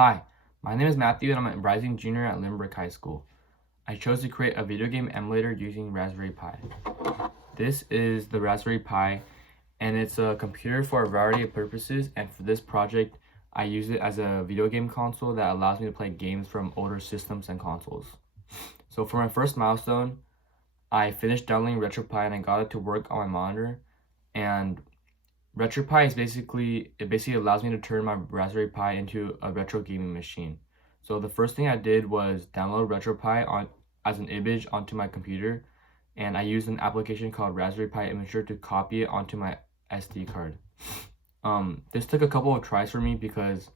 Hi, my name is Matthew and I'm a rising junior at Lynbrook High School. I chose to create a video game emulator using Raspberry Pi. This is the Raspberry Pi and it's a computer for a variety of purposes, and for this project I use it as a video game console that allows me to play games from older systems and consoles. So for my first milestone, I finished downloading RetroPie and I got it to work on my monitor. And RetroPie is basically allows me to turn my Raspberry Pi into a retro gaming machine. So the first thing I did was download RetroPie as an image onto my computer, and I used an application called Raspberry Pi Imager to copy it onto my SD card. This took a couple of tries for me because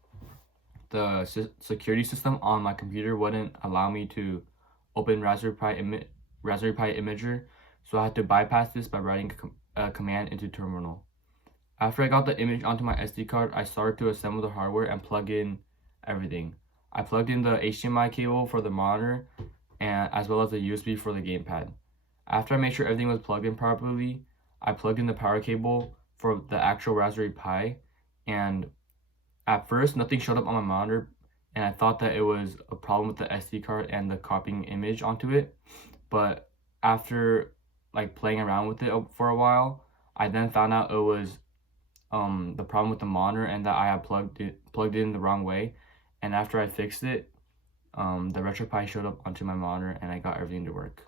the security system on my computer wouldn't allow me to open Raspberry Pi Imager, so I had to bypass this by writing a command into terminal. After I got the image onto my SD card, I started to assemble the hardware and plug in everything. I plugged in the HDMI cable for the monitor and as well as the USB for the gamepad. After I made sure everything was plugged in properly, I plugged in the power cable for the actual Raspberry Pi, and at first nothing showed up on my monitor and I thought that it was a problem with the SD card and the copying image onto it. But after playing around with it for a while, I then found out it was the problem with the monitor and that I had plugged it in the wrong way. And after I fixed it, the RetroPie showed up onto my monitor and I got everything to work.